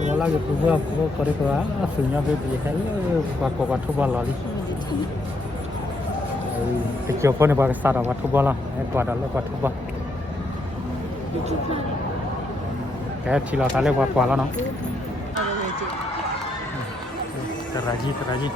Wala gitu gua kore ko aslinya be dia kan ko to bala li ai ke ko ne ba sa da to bala e kwa da le to ba cái chỉ là ta lấy qua quả là nó cái gì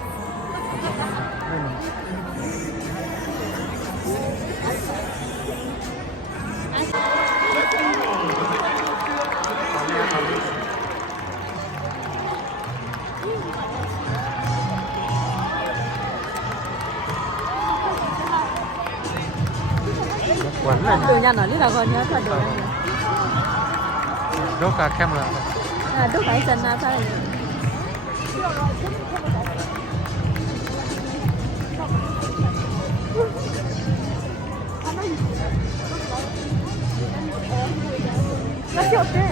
đồ nhà nó đi là còn nhớ còn đồ nhà đâu cả camera đồ cái chân nào phải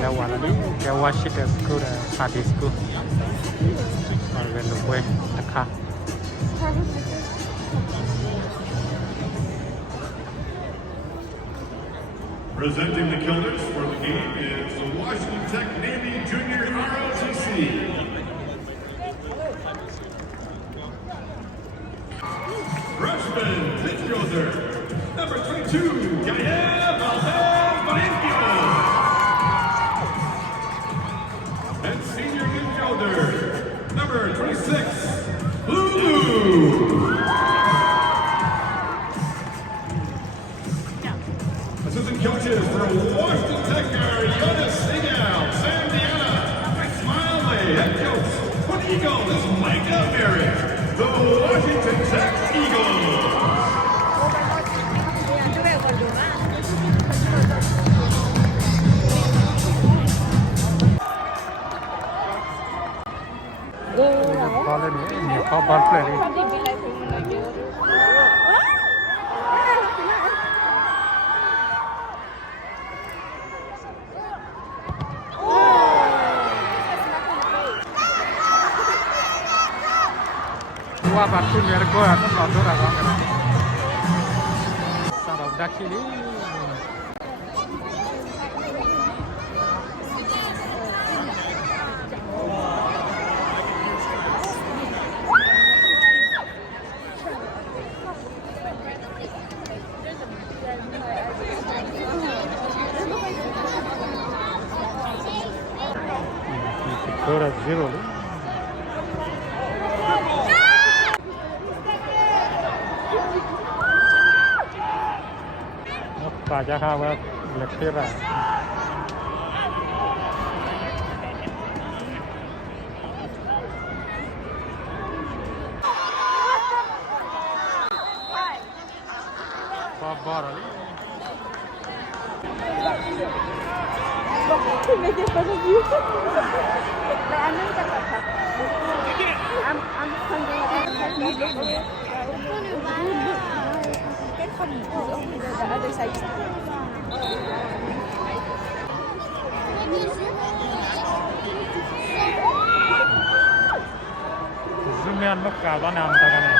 leo qua là đi leo qua shit là school là party school ở gần lục quê đặc khác Presenting the Killers for the game is the Washington Tech Navy Junior ROTC. Freshman midfielder, number 22, Gael Valencia. And senior midfielder, number 26, Lulu. Assistant coaches for Washington Tech are Jonas Singel, Sam Deanna, Mike Smiley, head coach for the Eagles is Micah Merrick, the Washington Tech Eagles. có lên nhiều có ball play đi qua bát tu nhớ coi nó lọt đâu ra con cái sao đâu đắc chi đi Τώρα zero đi và cho hai bên lực tiếp à qua bò rồi Make it fun of you. But I'm not that bad. I'm hungry. Cái phần của the other side. zoom in mất cả bạn nào ta cái này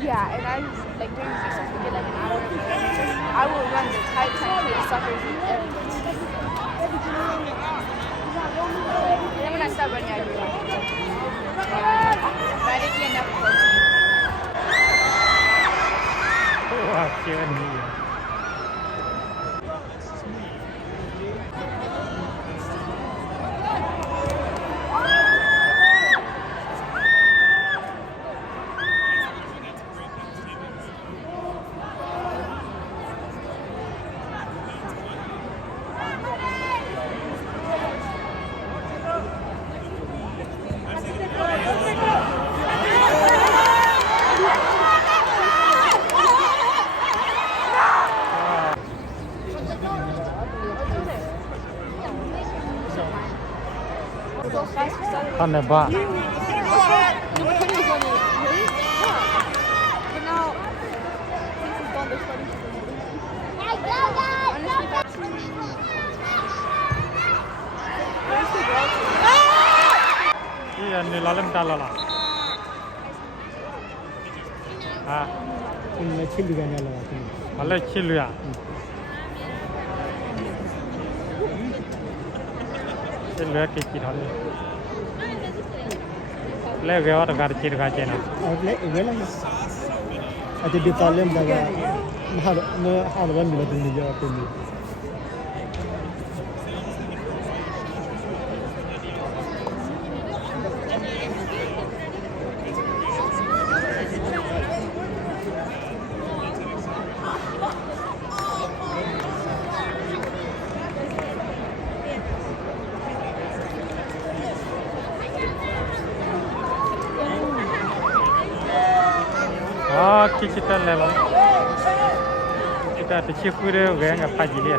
Yeah, and I like during recess we get like an hour. I will run the tight time for the suckers and everything. And then when I stop running, I realize. But I didn't get enough protein. wow chưa nhiều thân này ba Number 20 was on it. Really? Yeah. But now, since he's gone, they're starting to honestly, where's the girl? 你老人打了啦？啊，来去旅馆来了，我来去旅啊。去旅给几套的？来给我的家的几个钱呢？来来了，啊，这别打了，那个，好了，我没了东西要给你。啊，kita来了，kita tu cikgu dia orang apa pagi dia.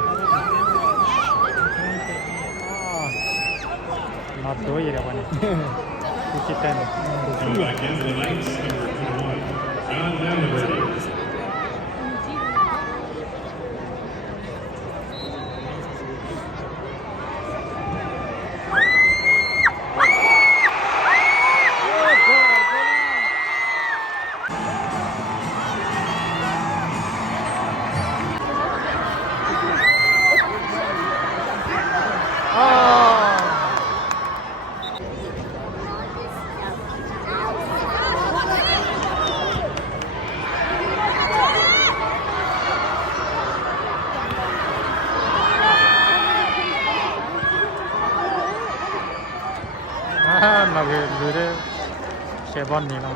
Ah, nak dua je dah mana. Kita ni. Come back into the lanes, number 21, John Danbury. Ah, nak lure sebon ni lah.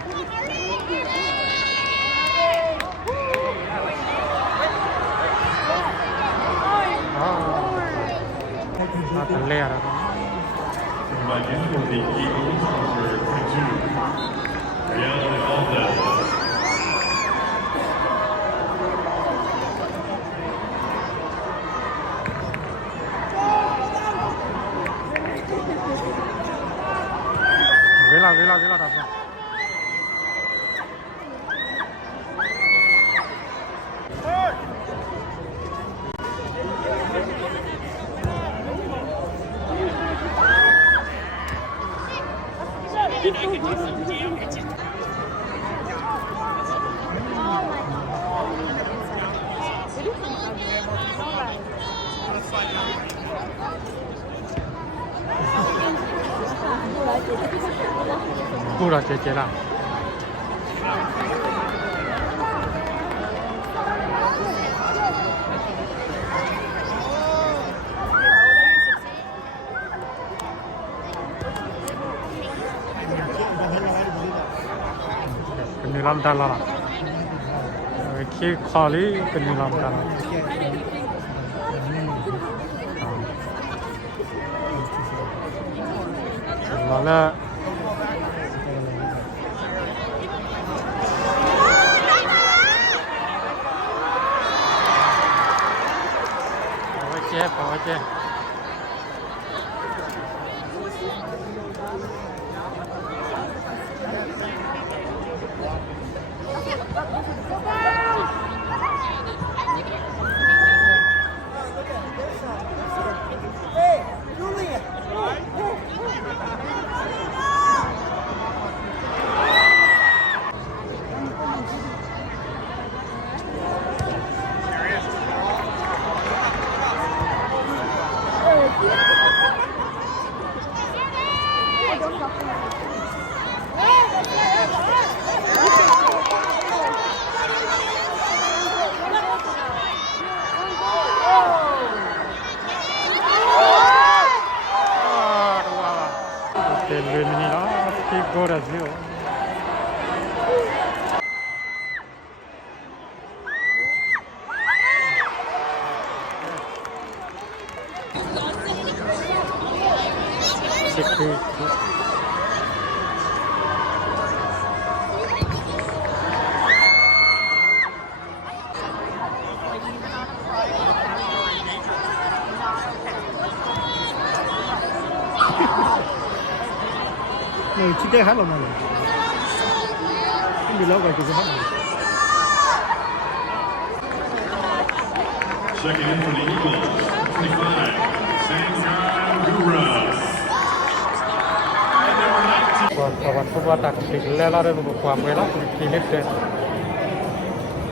Ah, terlihat ada. Come back into the Eagles, number 22, Reality Alda. Gila dah. Pura cece lah. Penilam dalam. Kali penilam dalam. Lalu bawa je. Gol azul. Này chỉ để hát là mà không bị lâu rồi thì hát này. Checking in for the Eagles, 25, Sanjay Gura. And number 19. kawan-kawan semua tak tinggal lah dan beberapa mereka pilih deh